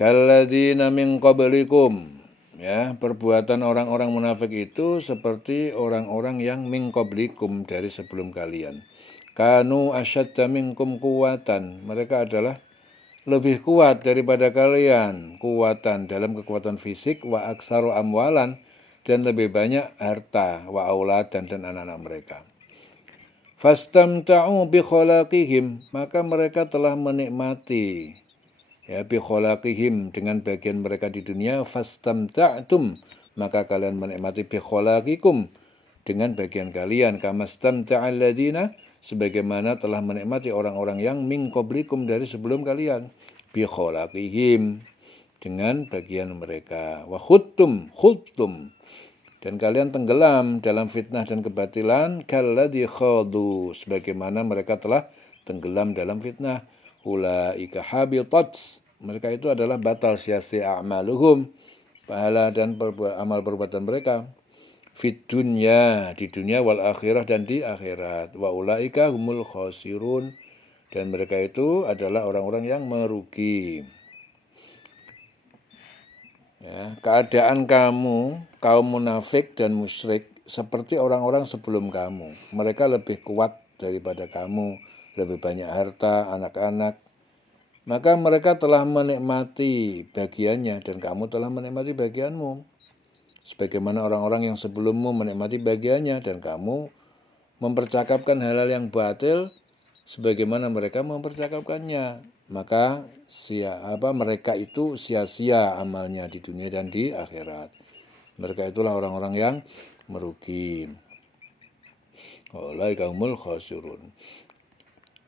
Kalladzina min qablikum. Ya, perbuatan orang-orang munafik itu seperti orang-orang yang min qablikum dari sebelum kalian. Kanu asyadda minkum quwatan. Mereka adalah lebih kuat daripada kalian, kuatan dalam kekuatan fisik, wa aksaru amwalan, dan lebih banyak harta, wa auladan, dan anak-anak mereka. Fastamta'u bi khalaqihim, maka mereka telah menikmati ya bi khalaqihim dengan bagian mereka di dunia. Fastamta'tum, maka kalian menikmati bi khalaqikum dengan bagian kalian. Kamastamta'al ladina, sebagaimana telah menikmati orang-orang yang min qablikum dari sebelum kalian, bi khalaqihim dengan bagian mereka. Wa khuttum, dan kalian tenggelam dalam fitnah dan kebatilan, kalladzi khadu, sebagaimana mereka telah tenggelam dalam fitnah. Ulaika habitat, mereka itu adalah batal sia-sia a'maluhum, pahala dan amal perbuatan mereka, fit dunya, di dunia, wal akhirah, dan di akhirat. Wa ulaika humul khasirun, dan mereka itu adalah orang-orang yang merugi. Ya, keadaan kamu, kaum munafik dan musyrik, seperti orang-orang sebelum kamu. Mereka lebih kuat daripada kamu, lebih banyak harta, anak-anak. Maka mereka telah menikmati bagiannya, dan kamu telah menikmati bagianmu. Sebagaimana orang-orang yang sebelummu menikmati bagiannya, dan kamu mempercakapkan hal-hal yang batil sebagaimana mereka mempercakapkannya. Maka mereka itu sia-sia amalnya di dunia dan di akhirat. Mereka itulah orang-orang yang merugi. Ulaika humul khasirun.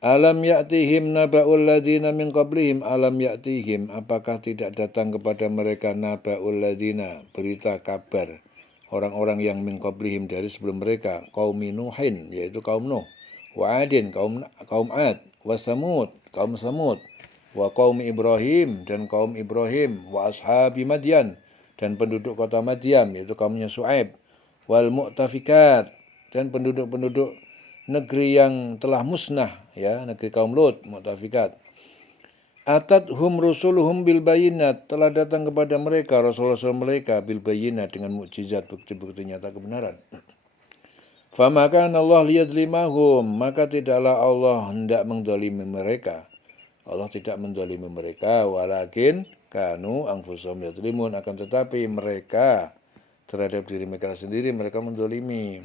Alam ya'tihim naba'ul ladzina min qablihim. Alam ya'tihim, apakah tidak datang kepada mereka naba'ul ladzina, berita kabar orang-orang yang min qablihim dari sebelum mereka, kaum Nuhin, yaitu kaum Nuh, wa Adin, kaum Ad, wa Samud, kaum Samud, wa kaum Ibrahim, dan kaum Ibrahim, wa ashabi Madyan, dan penduduk kota Madyan, yaitu kaumnya Su'aib, wal mu'tafikat, dan penduduk-penduduk negeri yang telah musnah, ya, negeri kaum Lut, mu'tafikat. Atathum rusuluhum bil bayinat, telah datang kepada mereka rasul-rasul mereka bil bayinat, dengan mukjizat, bukti-bukti nyata kebenaran. Famaka Allah liyadzlimahum, maka tidaklah Allah hendak mendolimi mereka. Allah tidak mendolimi mereka, walakin kanu anfusahum yadzlimun, akan tetapi mereka terhadap diri mereka sendiri mereka mendolimi.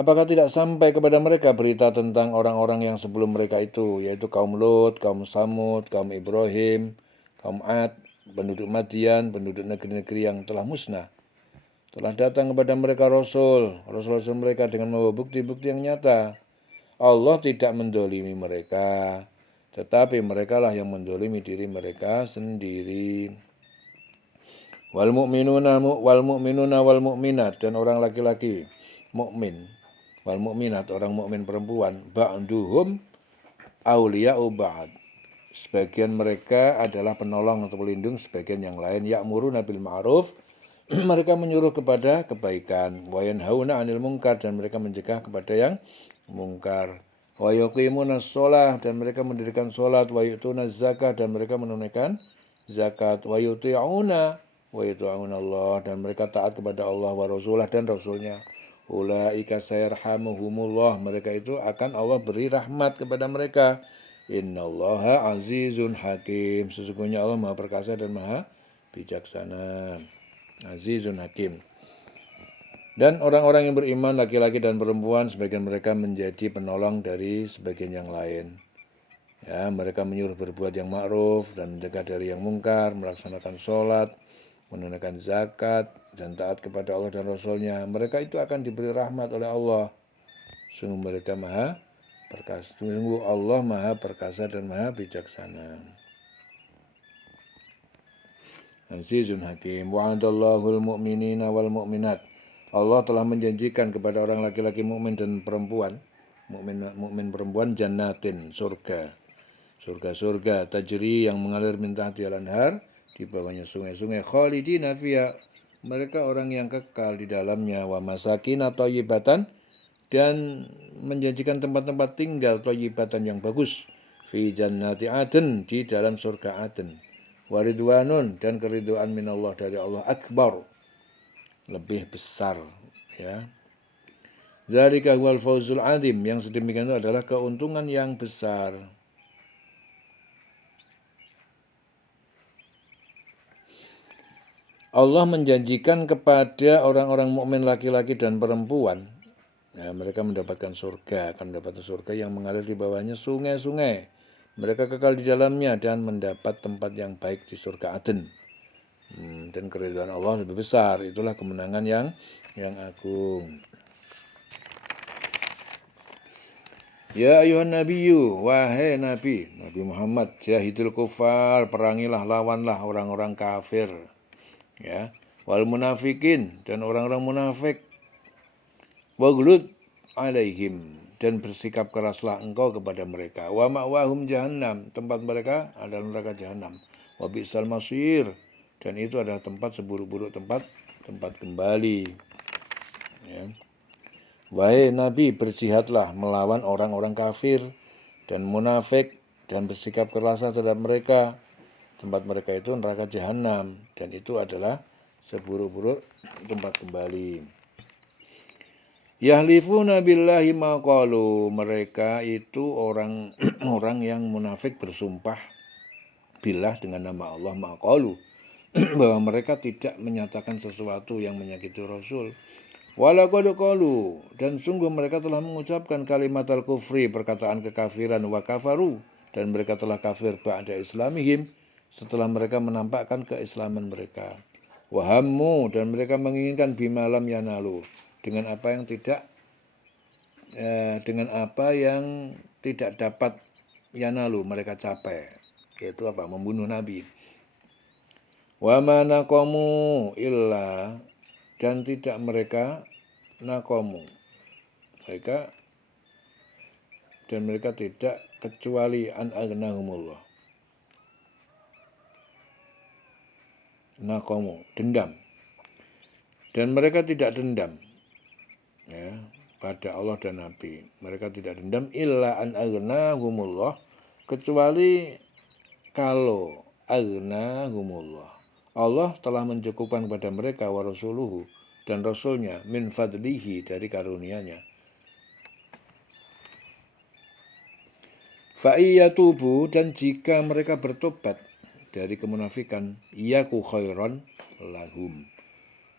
Apakah tidak sampai kepada mereka berita tentang orang-orang yang sebelum mereka itu, yaitu kaum Lut, kaum Samud, kaum Ibrahim, kaum Ad, penduduk Madian, penduduk negeri-negeri yang telah musnah. Telah datang kepada mereka rasul-rasul mereka dengan membawa bukti-bukti yang nyata. Allah tidak mendolimi mereka, tetapi merekalah yang mendolimi diri mereka sendiri. Wal mu'minuna wal mu'minat, dan orang laki-laki mukmin, wal mu'minat, orang mukmin perempuan, ba'duhum awliya'u ba'd, sebagian mereka adalah penolong atau pelindung sebagian yang lain. Ya'muruna bil ma'ruf, mereka menyuruh kepada kebaikan, wa yanhauna 'anil munkar, dan mereka mencegah kepada yang mungkar, wa yuqimunas shalah, dan mereka mendirikan salat, wa yu'tunaz zakah, dan mereka menunaikan zakat, wa yuti'una Allah, dan mereka taat kepada Allah wa rasulah, dan rasulnya. Ulaika sayarhamuhumullah, mereka itu akan Allah beri rahmat kepada mereka. Innallaha azizun hakim, sesungguhnya Allah Maha perkasa dan Maha bijaksana. Azizun hakim. Dan orang-orang yang beriman laki-laki dan perempuan, sebagian mereka menjadi penolong dari sebagian yang lain. Ya, mereka menyuruh berbuat yang ma'ruf dan mencegah dari yang mungkar, melaksanakan sholat, menunaikan zakat, dan taat kepada Allah dan Rasulnya. Mereka itu akan diberi rahmat oleh Allah. Sungguh mereka maha perkasa. Sungguh Allah maha perkasa dan maha bijaksana. Azizun hakim. Wa'adallahul mu'minina wal mu'minat. Allah telah menjanjikan kepada orang laki-laki mukmin dan perempuan, mukmin perempuan, jannatin, surga. Surga-surga tajri yang mengalir min tahtiha al-anhar, di bawahnya sungai-sungai, khalidina fiha, mereka orang yang kekal di dalamnya, wa masakin thayyibatan, dan menjanjikan tempat-tempat tinggal thayyibatan yang bagus, fi jannati Aden, di dalam surga Aden. waridwanun dan keridhaan minallah dari Allah akbar lebih besar ya. Dzalika huwal fawzul adzim, yang sedemikian itu adalah keuntungan yang besar. Allah menjanjikan kepada orang-orang mukmin laki-laki dan perempuan, ya, mereka mendapatkan surga, akan mendapatkan surga yang mengalir di bawahnya sungai-sungai. Mereka kekal di dalamnya dan mendapat tempat yang baik di surga Aden. Dan keridhaan Allah lebih besar, itulah kemenangan yang agung. Ya ayuhan nabiyyu, wahai nabi Muhammad, jahidul kufar, perangilah, lawanlah orang-orang kafir. Ya, wal munafikin dan orang-orang munafik. Waghlud alaihim dan bersikap keraslah engkau kepada mereka. Wa ma'wahum jahannam, tempat mereka adalah neraka jahanam. Wa bi'sal masir, dan itu adalah tempat seburuk-buruk tempat kembali. Ya. Wahai Nabi, berjihadlah melawan orang-orang kafir dan munafik dan bersikap keras terhadap mereka. Tempat mereka itu neraka jahanam dan itu adalah seburuk-buruk tempat kembali. Yahlifuna billahi ma qalu, mereka itu orang yang munafik bersumpah billah dengan nama Allah ma qalu bahwa mereka tidak menyatakan sesuatu yang menyakiti Rasul. Walaqad qalu, dan sungguh mereka telah mengucapkan kalimat al-kufri, perkataan kekafiran, wa kafaru, dan mereka telah kafir ba'da islamihim, setelah mereka menampakkan keislaman mereka. Wahammu, dan mereka menginginkan bimalam yanalu, dengan apa yang tidak dapat yanalu mereka capai, yaitu apa? Membunuh Nabi. Wa ma naqamu illa, dan tidak mereka naqamu mereka tidak kecuali an aghnahumullah. Naqamu, dendam. Dan mereka tidak dendam ya pada Allah dan Nabi. Mereka tidak dendam illa an aghnahumullah, kecuali kalau aghnahumullah, Allah telah mencukupkan kepada mereka wa rasuluhu, dan rasulnya, min fadlihi, dari karunia-Nya. Fa iyatubu, dan jika mereka bertobat dari kemunafikan, yaku khairan lahum,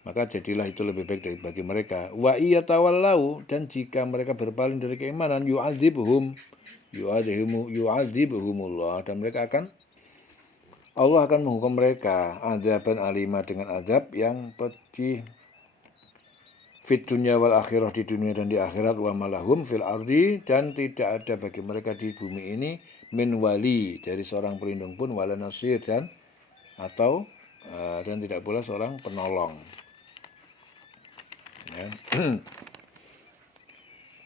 maka jadilah itu lebih baik bagi mereka. Wa iyatawallau, dan jika mereka berpaling dari keimanan, yu'adzibhumullah, dan Allah akan menghukum mereka azaban alima, dengan azab yang pedih, fit dunya wal akhirah, di dunia dan di akhirat, wa malahum fil ardi, dan tidak ada bagi mereka di bumi ini min wali, dari seorang pelindung pun, wala nasir, dan tidak pula seorang penolong ya.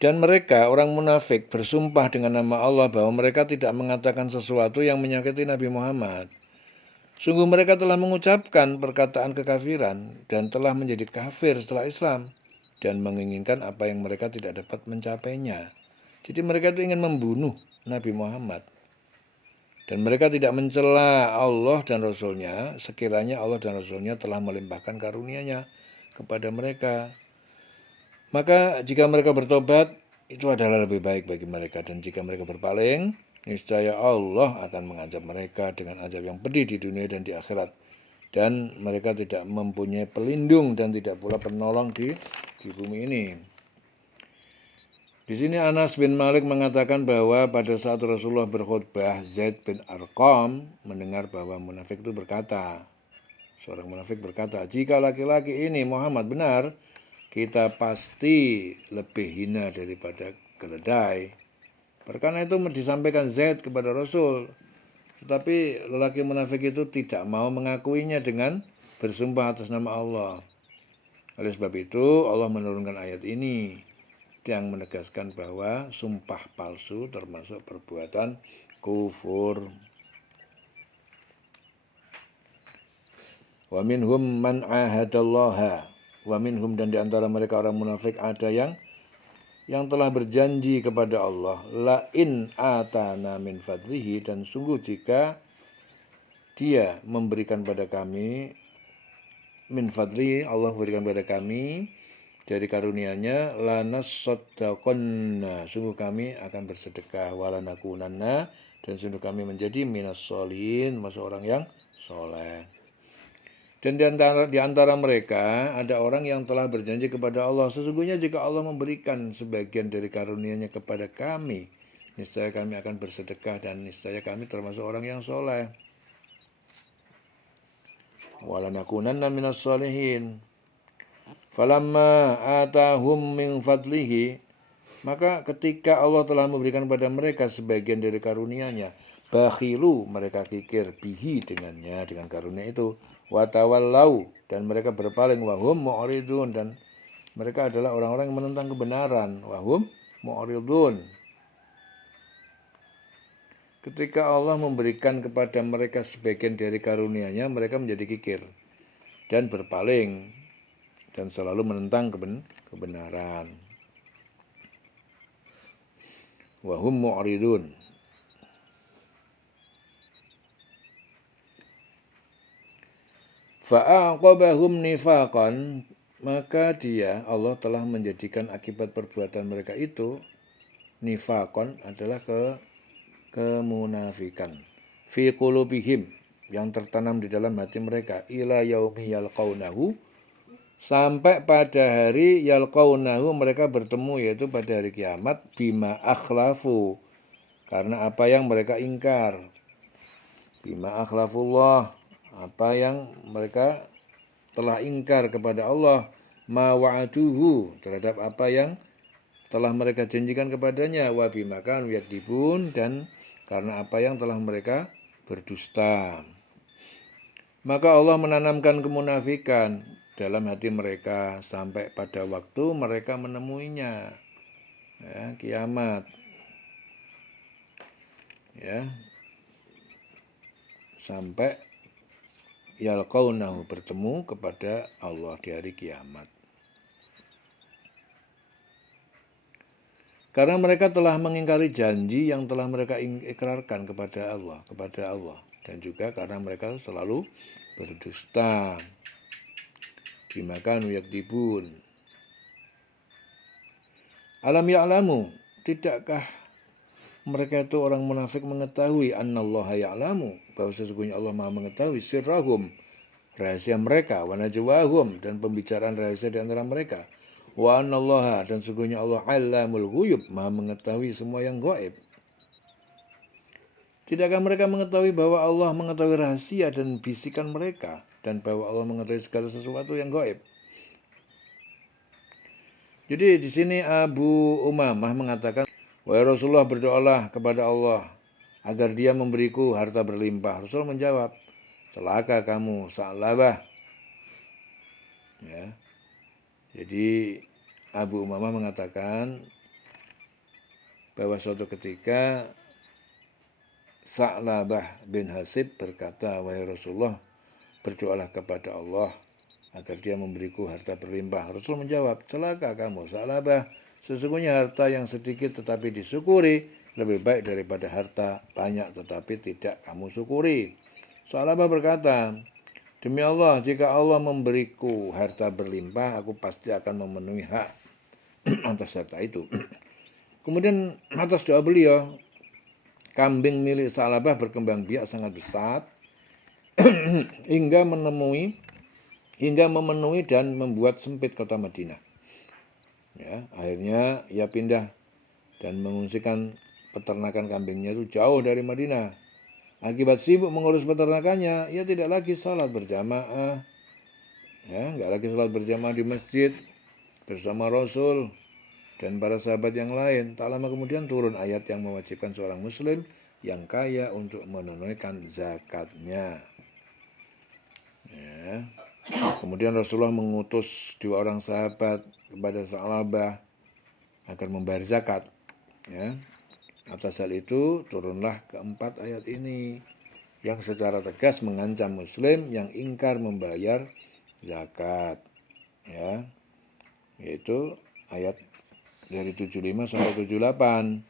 Dan mereka, orang munafik, bersumpah dengan nama Allah bahwa mereka tidak mengatakan sesuatu yang menyakiti Nabi Muhammad. Sungguh mereka telah mengucapkan perkataan kekafiran dan telah menjadi kafir setelah Islam, dan menginginkan apa yang mereka tidak dapat mencapainya. Jadi mereka itu ingin membunuh Nabi Muhammad. Dan mereka tidak mencela Allah dan Rasulnya, sekiranya Allah dan Rasulnya telah melimpahkan karunia-Nya kepada mereka. Maka jika mereka bertobat, itu adalah lebih baik bagi mereka. Dan jika mereka berpaling, niscaya Allah akan mengazab mereka dengan azab yang pedih di dunia dan di akhirat. Dan mereka tidak mempunyai pelindung dan tidak pula penolong di bumi ini. Di sini Anas bin Malik mengatakan bahwa pada saat Rasulullah berkhutbah, Zaid bin Arqam mendengar bahwa munafik itu berkata, seorang munafik berkata, jika laki-laki ini Muhammad benar, kita pasti lebih hina daripada keledai. Karena itu disampaikan Zaid kepada Rasul. Tetapi lelaki munafik itu tidak mau mengakuinya dengan bersumpah atas nama Allah. Oleh sebab itu Allah menurunkan ayat ini yang menegaskan bahwa sumpah palsu termasuk perbuatan kufur. Wa minhum man ahadallaha, wa minhum, dan diantara mereka orang munafik ada yang telah berjanji kepada Allah, la in atana min fadlihi, dan sungguh jika dia memberikan pada kami min fadli, Allah memberikan pada kami dari karunia-Nya, lanasaddaqanna, sungguh kami akan bersedekah, walanakunanna, dan sungguh kami menjadi minas sholihin, masuk orang yang soleh. Dan di antara mereka ada orang yang telah berjanji kepada Allah, sesungguhnya jika Allah memberikan sebagian dari karunia-Nya kepada kami, niscaya kami akan bersedekah dan niscaya kami termasuk orang yang soleh. Walanakunanna minas sholihin. Falamma atahum min fadlihi, maka ketika Allah telah memberikan pada mereka sebagian dari karunia-Nya, bakhilu, mereka kikir, bihi, dengannya, dengan karunia itu, watawallau, dan mereka berpaling, wahum mu'ridun, dan mereka adalah orang-orang yang menentang kebenaran, wahum mu'ridun. Ketika Allah memberikan kepada mereka sebagian dari karunia-Nya, mereka menjadi kikir dan berpaling dan selalu menentang kebenaran. Wahum mu'ridun. Fa'aqabahum nifaqan, maka dia, Allah telah menjadikan akibat perbuatan mereka itu, nifaqan adalah kemunafikan, fi qulubihim, yang tertanam di dalam hati mereka, ila yaumi yalqaunahu, sampai pada hari yalqaunahu, mereka bertemu, yaitu pada hari kiamat, bima akhlafu, karena apa yang mereka ingkar, bima akhlafullah, apa yang mereka telah ingkar kepada Allah, ma wa'aduhu, terhadap apa yang telah mereka janjikan kepadanya, wa bima kanu yakdibun, dan karena apa yang telah mereka berdusta. Maka Allah menanamkan kemunafikan dalam hati mereka sampai pada waktu mereka menemuinya, ya, kiamat, ya, sampai yalqaunahu, bertemu kepada Allah di hari kiamat. Karena mereka telah mengingkari janji yang telah mereka ikrarkan kepada Allah, dan juga karena mereka selalu berdusta. Bima kanu yakdibun. Alam ya'lamu, tidakkah mereka itu orang munafik mengetahui, annallaha ya'lamu, bahwa sesungguhnya Allah Maha mengetahui, sirrahum, rahasia mereka, wa najwahum, dan pembicaraan rahasia di antara mereka, wa anallaha, dan sesungguhnya Allah alamul ghuyub, Maha mengetahui semua yang gaib. Tidakkah mereka mengetahui bahwa Allah mengetahui rahasia dan bisikan mereka, dan bahwa Allah mengetahui segala sesuatu yang gaib? Jadi di sini Abu Umamah mengatakan, wahai Rasulullah, berdoalah kepada Allah agar Dia memberiku harta berlimpah. Rasul menjawab, celaka kamu, Sa'labah. Ya. Jadi Abu Umamah mengatakan bahwa suatu ketika Sa'labah bin Hasib berkata, wahai Rasulullah, berdoalah kepada Allah agar Dia memberiku harta berlimpah. Rasul menjawab, celaka kamu, Sa'labah, sesungguhnya harta yang sedikit tetapi disyukuri lebih baik daripada harta banyak tetapi tidak kamu syukuri. Sa'labah berkata, demi Allah, jika Allah memberiku harta berlimpah, aku pasti akan memenuhi hak atas harta itu. Kemudian atas doa beliau, kambing milik Sa'labah berkembang biak sangat besar hingga memenuhi dan membuat sempit kota Madinah. Ya, akhirnya ia pindah dan mengungsikan peternakan kambingnya itu jauh dari Madinah. Akibat sibuk mengurus peternakannya, ia tidak lagi salat berjamaah, nggak lagi salat berjamaah di masjid bersama Rasul dan para sahabat yang lain. Tak lama kemudian turun ayat yang mewajibkan seorang muslim yang kaya untuk menunaikan zakatnya. Ya. Kemudian Rasulullah mengutus 2 orang sahabat kepada Sa'labah agar membayar zakat. Ya. Atas hal itu turunlah keempat ayat ini yang secara tegas mengancam muslim yang ingkar membayar zakat. Ya. Yaitu ayat dari 75 sampai 78.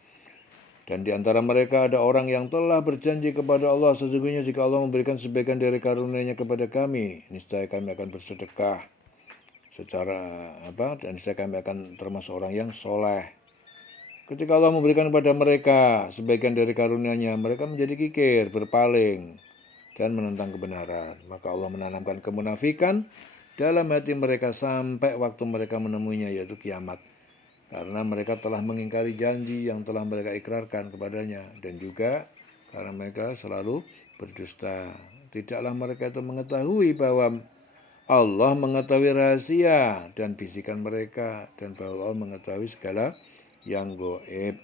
Dan di antara mereka ada orang yang telah berjanji kepada Allah, sesungguhnya jika Allah memberikan sebagian dari karunia-Nya kepada kami, niscaya kami akan bersedekah secara dan niscaya kami akan termasuk orang yang soleh. Ketika Allah memberikan kepada mereka sebagian dari karunia-Nya, mereka menjadi kikir, berpaling, dan menentang kebenaran. Maka Allah menanamkan kemunafikan dalam hati mereka sampai waktu mereka menemuinya, yaitu kiamat. Karena mereka telah mengingkari janji yang telah mereka ikrarkan kepadanya. Dan juga karena mereka selalu berdusta. Tidaklah mereka itu mengetahui bahwa Allah mengetahui rahasia dan bisikan mereka. Dan bahwa Allah mengetahui segala yang gaib.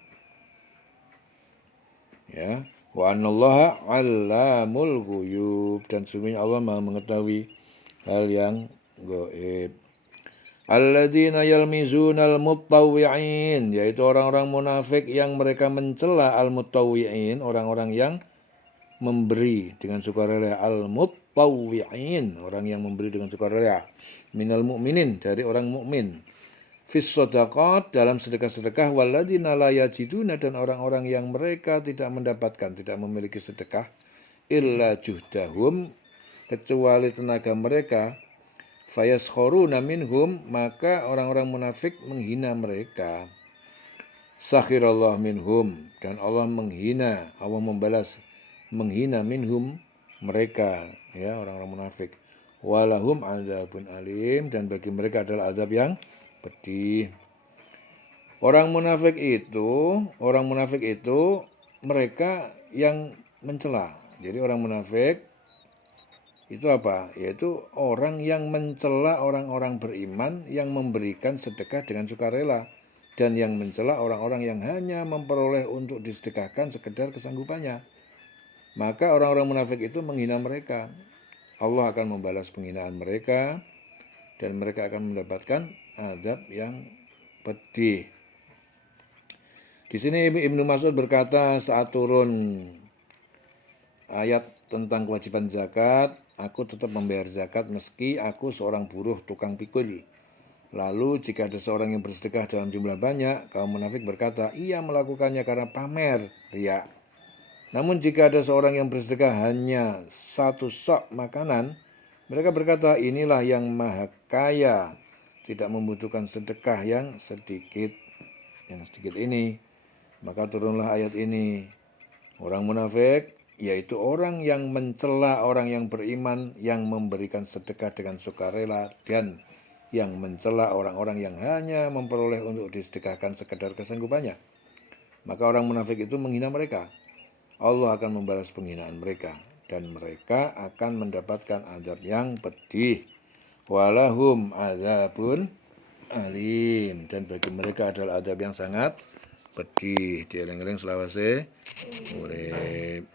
Ya. Wa anallaha 'allamul ghuyub. Dan sesungguhnya Allah Maha mengetahui hal yang gaib. Alladzina yalmizunal mutawwi'in, yaitu orang-orang munafik yang mereka mencela al-mutawwi'in, orang-orang yang memberi dengan sukarela. Al-mutawwi'in, orang yang memberi dengan sukarela. Minal mu'minin, dari orang mukmin. Fis shadaqat, dalam sedekah-sedekah. Walladzina la yajiduna, dan orang-orang yang mereka tidak mendapatkan, tidak memiliki sedekah. Illa juhdahum, kecuali tenaga mereka. Fayaskharuna minhum, maka orang-orang munafik menghina mereka. Sakhirallah minhum, dan Allah menghina, Allah membalas menghina minhum mereka, ya, orang-orang munafik. Walahum adzabun alim, dan bagi mereka adalah azab yang pedih. Orang munafik itu mereka yang mencela. Jadi orang munafik itu apa? Yaitu orang yang mencela orang-orang beriman yang memberikan sedekah dengan sukarela, dan yang mencela orang-orang yang hanya memperoleh untuk disedekahkan sekedar kesanggupannya. Maka orang-orang munafik itu menghina mereka. Allah akan membalas penghinaan mereka, dan mereka akan mendapatkan azab yang pedih. Di sini Ibnu Mas'ud berkata saat turun ayat tentang kewajiban zakat, aku tetap membayar zakat meski aku seorang buruh tukang pikul. Lalu jika ada seorang yang bersedekah dalam jumlah banyak, kaum munafik berkata, ia melakukannya karena pamer, riya. Namun jika ada seorang yang bersedekah hanya satu sok makanan, mereka berkata, inilah yang maha kaya, tidak membutuhkan sedekah yang sedikit ini. Maka turunlah ayat ini. Orang munafik, yaitu orang yang mencela orang yang beriman yang memberikan sedekah dengan sukarela, dan yang mencela orang-orang yang hanya memperoleh untuk disedekahkan sekedar kesanggupannya. Maka orang munafik itu menghina mereka. Allah akan membalas penghinaan mereka, dan mereka akan mendapatkan azab yang pedih. Walahum azabun alim, dan bagi mereka adalah azab yang sangat pedih. Dieling-eling selawase urip.